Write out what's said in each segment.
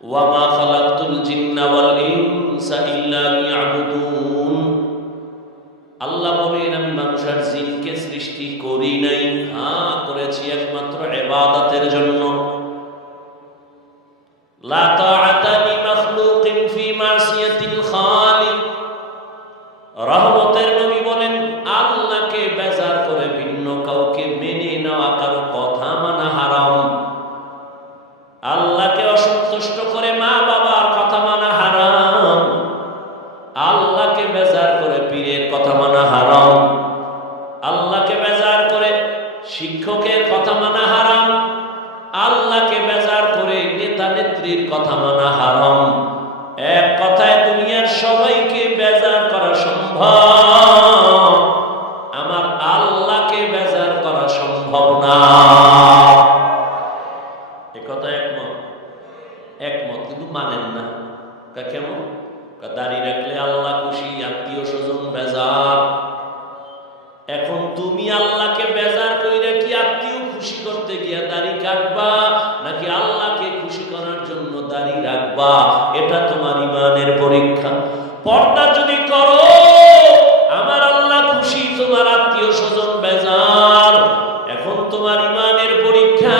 ওয়ামা খালাকতুল জিন্না ওয়াল ইনসা ইল্লা লিয়াবুদুন। আল্লাহ বলেন আমি মানুষ আর জিনকে সৃষ্টি করি নাই, হ্যাঁ করেছি একমাত্র ইবাদতের জন্য। লা তাআতা লিমাখলুকিন ফি মাসিয়াতিল খালিক। রহমতের নবী বলেন আল্লাহকে বেজার করে ভিন্ন কাউকে মেনে নেওয়া, কারো কথা মানা হারাম। আল্লাহকে অসন্তুষ্ট করে মা বাবার কথা মানা হারাম। আল্লাহকে বেজার করে পীরের কথা মানা হারাম। আল্লাহকে বেজার করে শিক্ষকের কথা মানা হারাম। আল্লাহকে বেজার করে নেতা নেত্রীর কথা মানা হারাম। এক কথায় দুনিয়ার সবাইকে বেজার করা সম্ভব, আমার আল্লাহকে বেজার করা সম্ভব না। একথা একমত? একমত, কিন্তু মানেন না। কেমন? দাড়ি রাখলে আল্লাহ খুশি, আত্মীয় স্বজন বেজার। এখন তুমি আল্লাহকে বেজার কইরা কি আত্মীয় খুশি করতে গিয়া দাড়ি কাটবা, নাকি আল্লাহকে খুশি করার জন্য দাড়ি রাখবা? এটা তোমার ইমানের পরীক্ষা। পর্দা যদি করো, আমার আল্লাহ খুশি, তোমার আত্মীয় স্বজন বেজার। এখন তোমার ইমানের পরীক্ষা,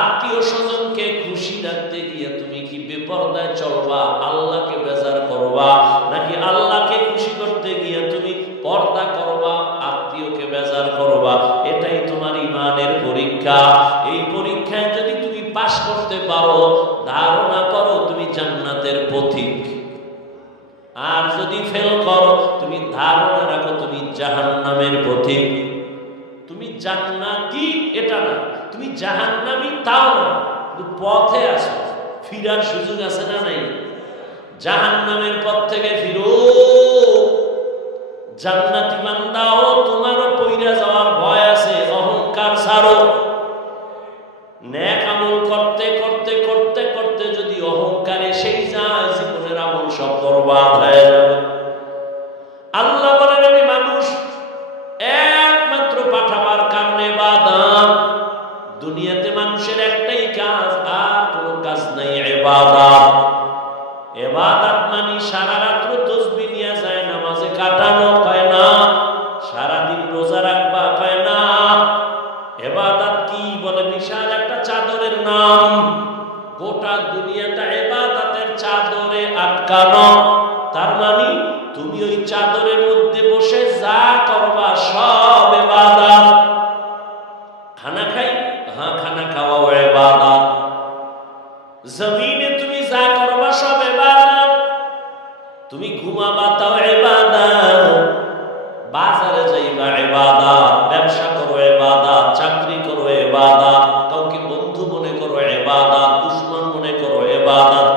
আত্মীয় স্বজনকে খুশি রাখতে গিয়ে তুমি কি বেপরদায় চলবা, আল্লাহকে বেজার করবা, নাকি আল্লাহকে খুশি করতে গিয়ে তুমি পর্দা করবা, আত্মীয়কে বেজার করবা? এটাই তোমার ইমানের পরীক্ষা। এই পরীক্ষায় যদি তুমি পাশ করতে পারো, ধারণা করো তুমি জান্নাতের পথিক। আর যদি ফেল করো, তুমি ধারণা রাখো তুমি জাহান্নামের পথিক। তুমি জান্নাতি এটা না, তুমি জাহান্নামী তাও না, কিন্তু পথে আসো, ফিরার সুযোগ আছে না নাই? জাহান্নামের পথ থেকে ফিরো। জান্নাতি বান্দাও তোমারও পইরা যাওয়ার ভয় আছে, অহংকার ছাড়ো। নেক আমল করতে করতে করতে করতে যদি অহংকারে সেই যায়, জীবনের আমল সব বরবাদ হয়ে যাবে। আল্লাহ বলেন আমি মানুষ একমাত্র পাঠাবার কারণে বাদাম। দুনিয়াতে মানুষের একটাই কাজ, আর কোনো কাজ নাই, ইবাদত। ইবাদত মানে সারা রাত্র তাসবিহ নিয়ে যায় নামাজে কাটানো, কয় না। সারাদিন রোজা রাখবা, কয় না। ইবাদত কি? বলে বিশাল একটা চাদরের নাম। গোটা দুনিয়াটা ইবাদতের চাদরে আটকানো। তার মানে তুমি ওই চাদরের মধ্যে বসে যা করবা সব ইবাদত। খানা খাই, হ্যাঁ খানা খাওয়াও ইবাদত। জমিনে তুমি যা করবা সব ইবাদত। তুমি ঘুমাবা তাও ইবাদত, বাজারে যাইবা ইবাদত, ব্যবসা করো ইবাদত, চাকরি করো ইবাদত, কাউকে বন্ধু মনে করো ইবাদত, দুশমন মনে করো ইবাদত।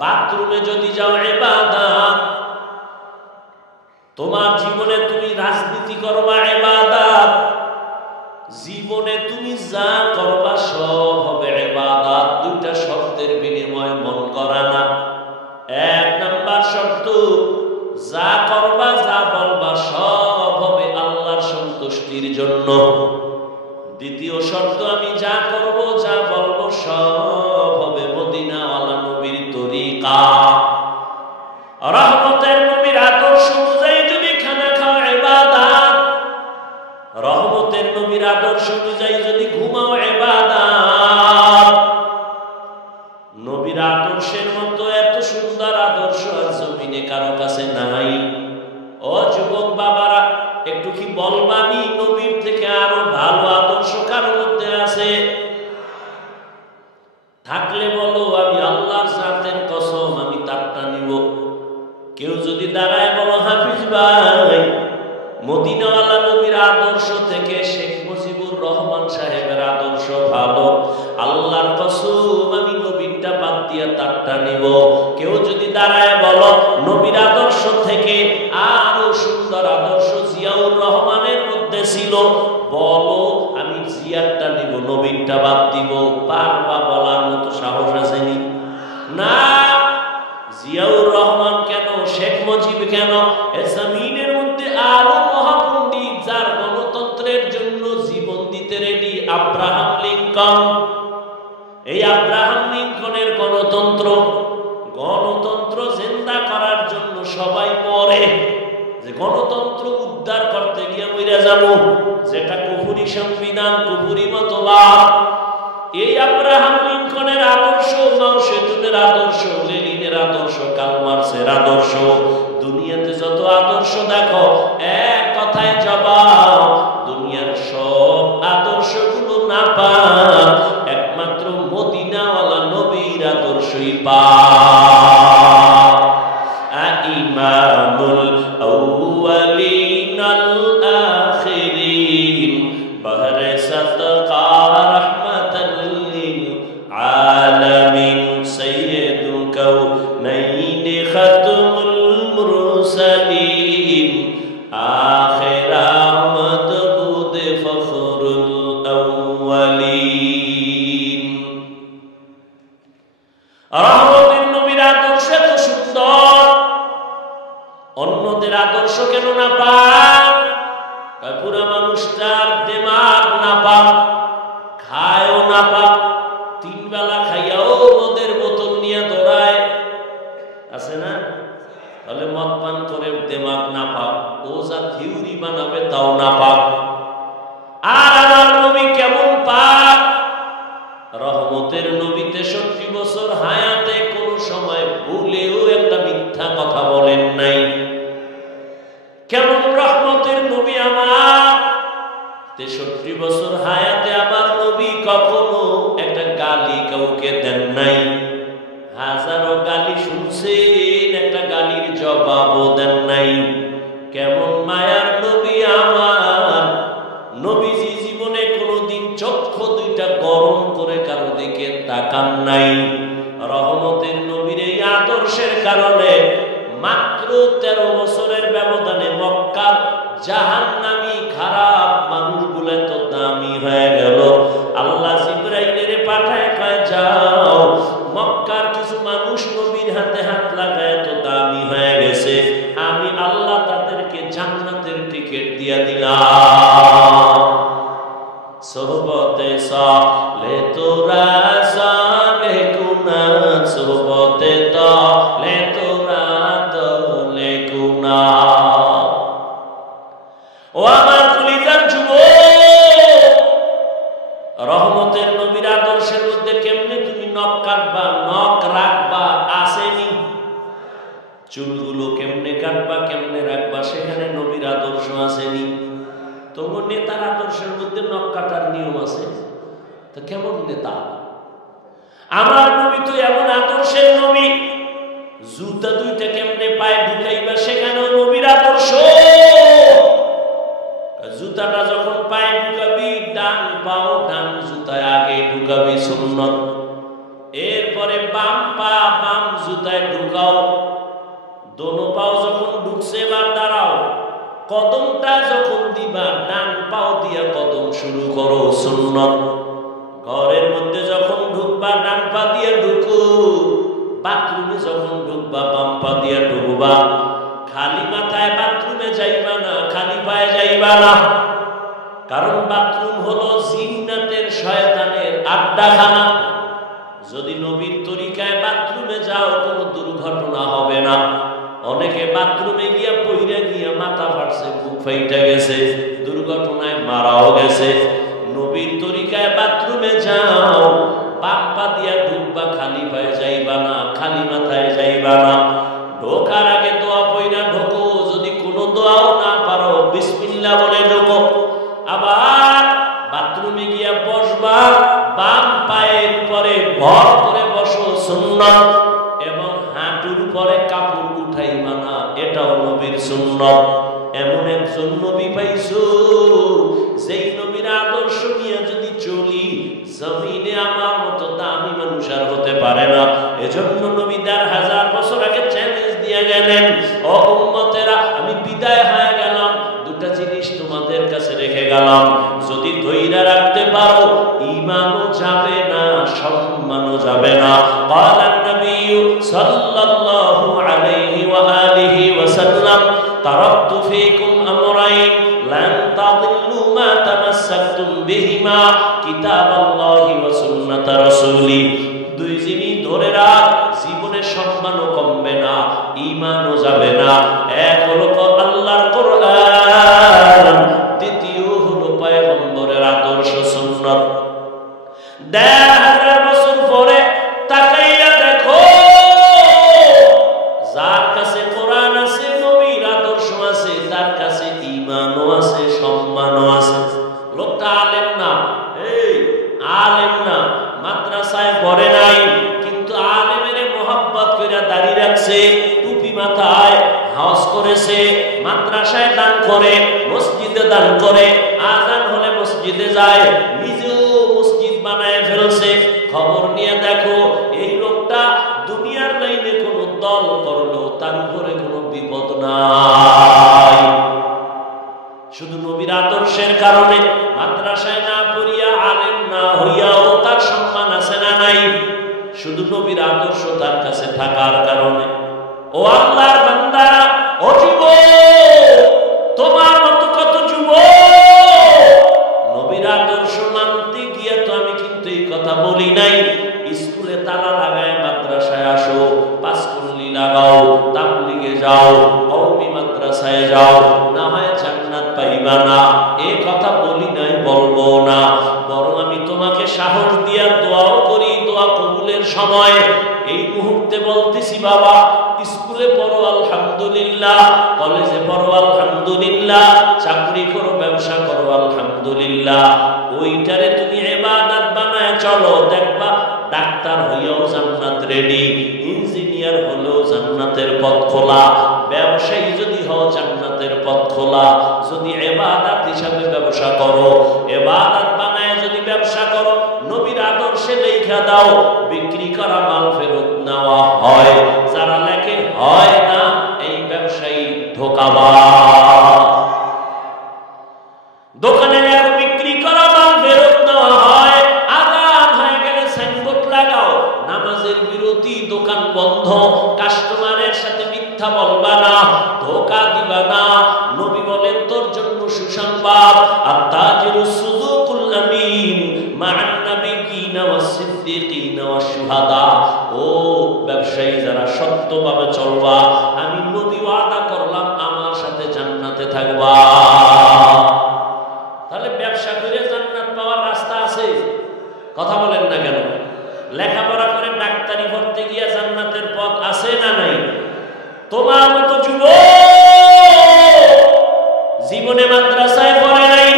বাথরুমে যদি যাও ইবাদত। তোমার জীবনে তুমি রাজনীতি করবা ইবাদত। জীবনে তুমি যা করবা সব হবে ইবাদত। দুইটা শর্তের বিনিময়ে মন করা না। এক নাম্বার শর্ত, যা করবা যা বলবা সব হবে আল্লাহর সন্তুষ্টির জন্য। দ্বিতীয় শর্ত, আমি যা করব যা বলবো সব হবে মদিনাওয়ালা নবীর তরিকা। রহমতের নবীর আদর্শ অনুযায়ী যদি খানা খাওয়া ইবাদত, রহমতের নবীর আদর্শ অনুযায়ী যদি ঘুমাও ইবাদত। নবীর আদর্শের মতো এত সুন্দর আদর্শ আর জমিনে কারো কাছে নাই। ও যুবক বাবারা, একটু কি বলবানি নবীর থেকে আরো ভালো আদর্শ কারো মধ্যে আছে? থাকলে বলো, আমি আল্লাহর জাতের কসম আমি তারটা নিব। কেউ যদি দাঁড়ায় বলো, হাফিজ ভাই মদিনাওয়ালা নবীর আদর্শ থেকে শেখ মুজিবুর রহমান সাহেবের আদর্শ ভালো, আল্লাহর কসম আমি নবীরটা বাদ দিয়া তারটা নিব। কেউ যদি দাঁড়ায় বলো, নবীর আদর্শ থেকে আরো সুন্দর আদর্শ জিয়াউর রহমানের মধ্যে ছিল, বলো আমি জিয়ারটা নিব, নবীরটা বাদ দিব। পারবা বলার মতো সাহস আসেনি? না। জিয়াউর রহমান কেন, শেখ মুজিব কেন, এ জমিনের মধ্যে আরো মহাপণ্ডিত যার গণতন্ত্রের জন্য জীবন দিতে রেডি, আব্রাহাম লিঙ্কন। এই আব্রাহাম লিঙ্কনের গণতন্ত্র গণতন্ত্র, গণতন্ত্র জিন্দা করার জন্য সবাই মরে, যে গণতন্ত্র উদ্ধার করতে গিয়ে মরে যাব, যেটা কুফরি সংবিধান, কুফরি মতবাদ। এই আব্রাহাম লিঙ্কনের আদর্শ, মাও সেতুনের আদর্শ, লেনিনের আদর্শ, কার্ল মার্ক্সের আদর্শ, দুনিয়াতে যত আদর্শ দেখো এক কথায় জবাব, দুনিয়ার সব আদর্শগুলো না পায়, একমাত্র মদিনাওয়ালা নবীর আদর্শই পায়। ইমামুল আউয়ালিন আল আখিরিন বাহরে সাদকা রাহমাতাল লিল আলামিন সাইয়্যিদুল কাউনাইন খাতমুল মুরসালিন আখির মাদবুদ ফখরুল আউয়ালিন। রহমতের নবীর আদর্শ এত সুন্দর, অন্যদের আদর্শ কেন না পাক? পুরা মানুষটার দিমাগ না পাক, খায়ও না পাক, তিন বেলা খাইয়াও মদের বোতল নিয়ে দৌড়ায়, আছে না? তাহলে মদ পান করে দিমাগ না পাক, ও যা থিওরি বানাবে তাও না পাক। আর আমার নবী কেমন পাক? রহমতের নবী 63 বছর হায়াতে কোন সময় ভুলেও একটা মিথ্যা কথা বলেন নাই। কেমন রহমতের নবী আমার? 63 বছর হায়াতে আমার নবী কখনো একটা গালি কাউকে দেন নাই। হাজারো গালি শুনছেন, একটা গালির জবাবও দেন নাই। কেমন মায়ার নবী আমার! নবীজি জীবনে কোনোদিন চক্ষু দুইটা গরম করে কারো দিকে তাকান নাই। রহমতের নবীর এই আদর্শের কারণে মাত্র 13 বছরের ব্যবধানে মক্কার জাহান্নামী খারাপ মানুষগুলো তো দামি হয়ে গেল। আল্লাহ জিবরাইলের পাঠায় কয়, যাও মক্কার কিছু মানুষ নবীর হাতে হাত লাগায় তো দামি হয়ে গেছে, আমি আল্লাহ তাদেরকে জান্নাতের টিকিট দিয়া দিলাম। সোহবতে সালে তোরা সালে গুনা, সোহবতে তালে তোরা দলে গুনা। ও আমার কলিজার যুবক, রহমতের নবীর আদর্শের মধ্যে কেমনে তুমি নখ কাটবা, নখ রাখবা আসেনি। চুলগুলো কেমনে কাটবা, কেমনে রাখবা, সেখানে নবীর আদর্শ আসেনি। তোমার নেতার আদর্শের মধ্যে নখ কাটার নিয়ম আছে, তো কেমন নেতা? আমার নবী তো এমন আদর্শের নবী, জুতা দুইটা কেমনে পায়ে ঢুকাইবা, সেখানেও নবীর আদর্শ। জুতাটা যখন পায়ে ঢুকাবি, ডান পাও ডান জুতায় আগে ঢুকাবি, সুন্নত। এরপরে বাম পা বাম জুতায় ঢুকাও, দোনো পাও যখন ঢুকছে এবার দাঁড়াও, কদমটা যখন দিবা ডান পাও দিয়া কদম শুরু করো, সুন্নত। ঘরের মধ্যে যখন ঢুকবা ডান পা দিয়ে ঢুকো, বাথরুমে যখন ঢুকবা বাম পা দিয়া ঢুকবা। খালি মাথায় বাথরুমে যাইবা না, খালি পায়ে যাইবা না, কারণ বাথরুম হলো জিন্নাতের শয়তানের আড্ডাখানা। যদি নবীর তরিকায় বাথরুমে যাও কোনো দুর্ঘটনা হবে না। অনেকে বাথরুমে গিয়া পইরা গিয়া মাথা ফাটছে, বুক ফাইটা গেছে, দুর্ঘটনায় মারাও গেছে। নবীর তরিকায় বাথরুমে যাও, বাম পা দিয়া ঢুকবা, খালি পায়ে যাইবা না, খালি মাথায় যাইবা না। ঢোকার আগে দোয়া পইরা ঢোকো, যদি কোনো দোয়াও না পারো বিসমিল্লাহ বলে ঢোকো। আবার বাথরুমে গিয়া বসবা, বাম পায়ের উপরে ভর করে বসো, সুন্নাত। এবং হাঁটুর উপরে কাপড় উঠাইবা না, এটাও নবীর সুন্নাত। এমন একজন নবী পাইছো, যেই নবীর আদর্শ নিয়ে যদি চলি, জমিনে আমার মতো দামি মানুষ আর হতে পারে না। এজন্য নবী 1000 বছর আগে চ্যালেঞ্জ দিয়ে গেলেন, ও উম্মতেরা, আমি বিদায় হয়ে গেলাম, দুটা জিনিস তোমাদের কাছে রেখে গেলাম, যদি ধৈর্য রাখতে পারো ঈমানও যাবে না, সম্মানও যাবে না। ক্বালান নবী সাল্লাল্লাহু আলাইহি ওয়া আলিহি ওয়া সাল্লাম, তারাকতু ফীকুম আমরাইন লান তাদিল্লু মা তামাসসাকতুম বিহিমা, কিতাবাল্লাহি ওয়া সুন্নাত রাসূলি। দুই জিনিস ধরে রাখ, গুণে সম্মানও কমবে না, ঈমানও যাবে না। এক হলো আল্লাহর কোরআন, দ্বিতীয় হলো পয়গম্বরের আদর্শ সুন্নাত। ১,৫০০ বছর পরে তাকাইয়া দেখো, যার কাছে কোরআন আছে, নবীর আদর্শ আছে, তার কাছে ঈমানও আছে, সম্মানও আছে। লোকটা আলেম না, এই আলেম না, মাদ্রাসায় পড়ে নাই, কিন্তু আলেমের মোহাব্বত কইরা দাড়ি রাখছে, টুপি মাথায়, হজ করেছে, মাদ্রাসায় দান করে, মসজিদে দান করে, আযান হলে মসজিদে যায়, নিজেও মসজিদ বানায় ফেলছে। খবর নিয়ে দেখো, এই লোকটা দুনিয়ার লাইনে কোনো দল করলো, তার উপরে কোনো বিপদ নাই। শুধু নবীর আদর্শের কারণে মাদ্রাসায় না পড়িয়া, আলেম না হইয়াও তার সম্মান আছে না নাই? শুধু নবীর আদর্শ তার কাছে থাকার কারণে। ও আল্লাহর বান্দারা, ও যুবক, তোমার মতো কত যুবক নবীর আদর্শ মানতে গিয়ে, তো আমি কিন্তু এই কথা বলি নাই স্কুলে তালা লাগায় মাদ্রাসায় আসো, পাঁচকুল্লি লাগাও, তাবলিগে যাও, কওমি মাদ্রাসায় যাও, না হয় জান্নাত পাইবা না, এই কথা বলি নাই, বলবো না। বরং আমি তোমাকে সাহস দিয়া দোয়াও করি, দোয়া কবুলের সময় এই মুহূর্তে বলতেছি, বাবা স্কুলে পড়ো আলহামদুলিল্লাহ, কলেজে পড়ো আলহামদুলিল্লাহ, চাকরি করো, ব্যবসা করো আলহামদুলিল্লাহ, ওইটারে তুমি ইবাদত বানায় চলো, দেখবা ডাক্তার হইয়াও জান্নাত রেডি, ইঞ্জিনিয়ার হলেও জান্নাতের পথ খোলা, ব্যবসায়ী যদি হও জান্নাতের পথ খোলা। যদি ইবাদত হিসাবে ব্যবসা করো, ইবাদত বানায় যদি ব্যবসা করো, নবীর আদর্শে লেখা দাও, বিক্রি করা মাল ফেরত নেওয়া হয়, যারা লেখে হয় না, এই ব্যবসায়ী ধোঁকাবাজ। দোকানে বিক্রি করা মাল ফেরত দেওয়া হয়, আযান হয়ে গেলে সাইনবোর্ড লাগাও, নামাজের বিরতি, দোকান বন্ধ, কাস্টমারের সাথে মিথ্যা বলবা না, ধোঁকা দিবা না। নবী বলেন, তোর জন্য সুসংবাদ, আত-তাজিরুস সুদুকুল আমিন মা'আন নাবিয়্যিনা ওয়াস সিদ্দিকিনা ওয়াস শুহাদা। ও ব্যবসায়ী যারা সত্যভাবে চলবা, আমি নবী ওয়াদা করলাম আমার সাথে জান্নাতে থাকবা। তাহলে ব্যবসা করে জান্নাত পাওয়ার রাস্তা আছে? কথা বলেন না কেন? লেখাপড়া করে ডাক্তারি পড়তে গিয়া জান্নাতের পথ আছে না নাই? তোমার মতো যুবক জীবনে মাদ্রাসায় পড়ে নাই,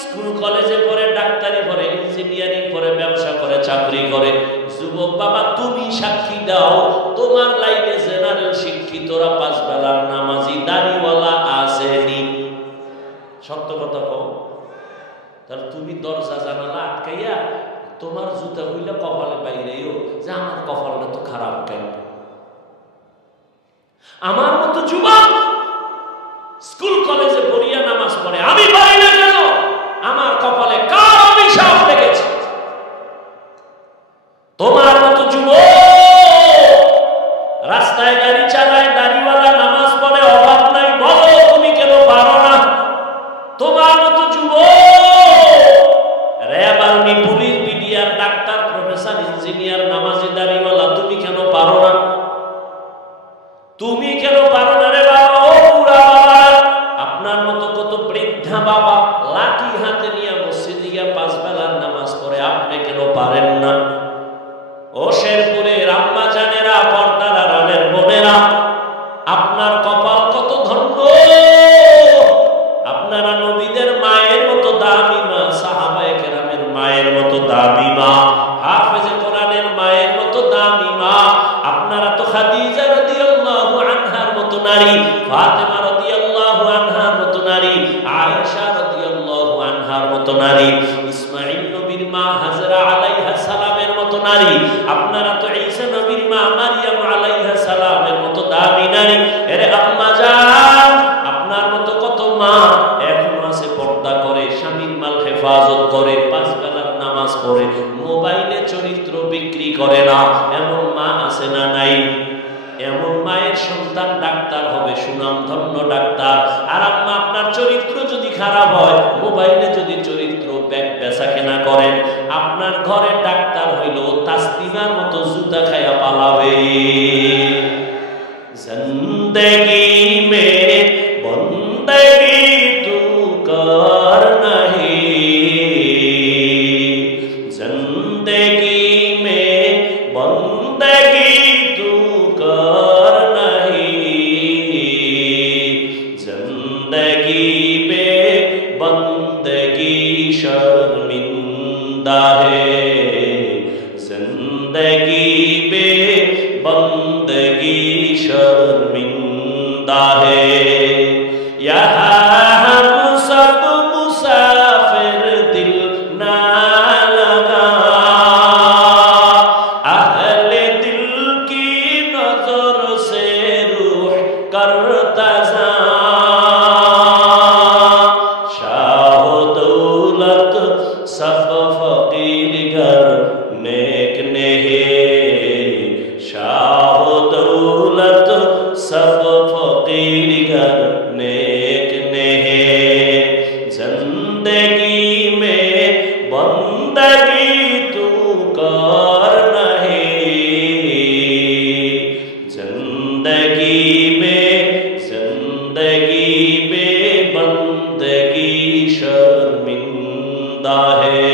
স্কুল কলেজে পড়ে, ডাক্তারি পড়ে, ইঞ্জিনিয়ারিং পড়ে, ব্যবসা করে, চাকরি করে, যুবক বাবা তুমি সাক্ষী দাও, তোমার লাইনে জেনারেল শিক্ষিতরা, পাঁচ বেলার নামাজি, দাড়িওয়ালা আসেনি। সত্য কথা কও। তাহলে তুমি দরজা জানালা আটকাইয়া তোমার জুতা হইলে কপালে বাইরেও যে আমার কপালটা তো খারাপ কেন? আমার মতো যুবক স্কুল কলেজে পড়িয়া নামাজ পড়ে, আমি পারি না কেন? আমার কপালে কার অভিশাপ লেগেছে? তোমার মতো যুবক রাস্তায় গাড়ি চালায়, দাড়িওয়ালা, নামাজ পড়ে, অভাব নাই, বলো তুমি কেন পারো না? তোমার মতো যুবক RAB, army, police, BDR, doctor, professor, engineer, নামাজি, দাড়িওয়ালা, তুমি কেন পারো না? তুমি কেন পারো না রে বাবা? ও বুড়া বাবা, আপনার মতো কত বৃদ্ধা বাবা লাঠি হাতে নিয়ে মসজিদে গিয়ে পাঁচ বেলার নামাজ পড়ে, আপনি কেন পারেন না? ও শেরপুরের আম্মা জানেরা, পর্দার আড়ালের বোনেরা, আপনার কপাল কত ধন্য! আপনারা নবীদের মায়ের মতো দামি মা, সাহাবায়ে কেরামের মায়ের মতো দামি মা, হাফেজে কোরআনের মায়ের মতো দামি মা। আপনারা তো খাদিজা রাদিয়াল্লাহু আনহার মতো নারী, ফাতেমা রাদিয়াল্লাহু আনহার মতো নারী, আয়েশা রাদিয়াল্লাহু আনহার মতো নারী, ইসমাঈল নবীর মা হাজরা আলাইহা সালামের মতো নারী। আপনারা তো ঈসা নবীর মা মারইয়াম আলাইহা সালামের মতো দামি নারী। এরে আম্মা জান, আপনার মতো কত মা এখনো আছে পর্দা করে, স্বামীর মাল হেফাজত করে, পাঁচ বেলার নামাজ পড়ে, মোবাইলে চরিত্র বিক্রি করে না। এমন মা আছে না নাই? এমন মায়ের সন্তান ডাক্তার হবে, সুনামধন্য ডাক্তার। আর আম্মা আপনার চরিত্র যদি খারাপ হয়, মোবাইলে যদি চরিত্র বেচা কেনা করেন, আপনার ঘরে ডাক্তার হইল তাসলিমার মতো জুতা খায়া পালাবে। জিন্দেগি মে বন্দেগি তু কর নাহি, জিন্দেগি মে বন্দেগি তু কর নাহি, জিন্দেগি মে बंदगी शर्मिंदा है, जिंदगी पे बंदगी शर्मिंदा है। यहाँ हम सब मुसाफिर दिल ना लगा, अहले दिल की नजर से रूह करता जा, सब फकीर घर नेक नेहे, शाह दौलत सब फकीर घर नेक नेहे, जिंदगी में बंदगी तू कर नहीं, जिंदगी में बंदगी शर्मिंदा है।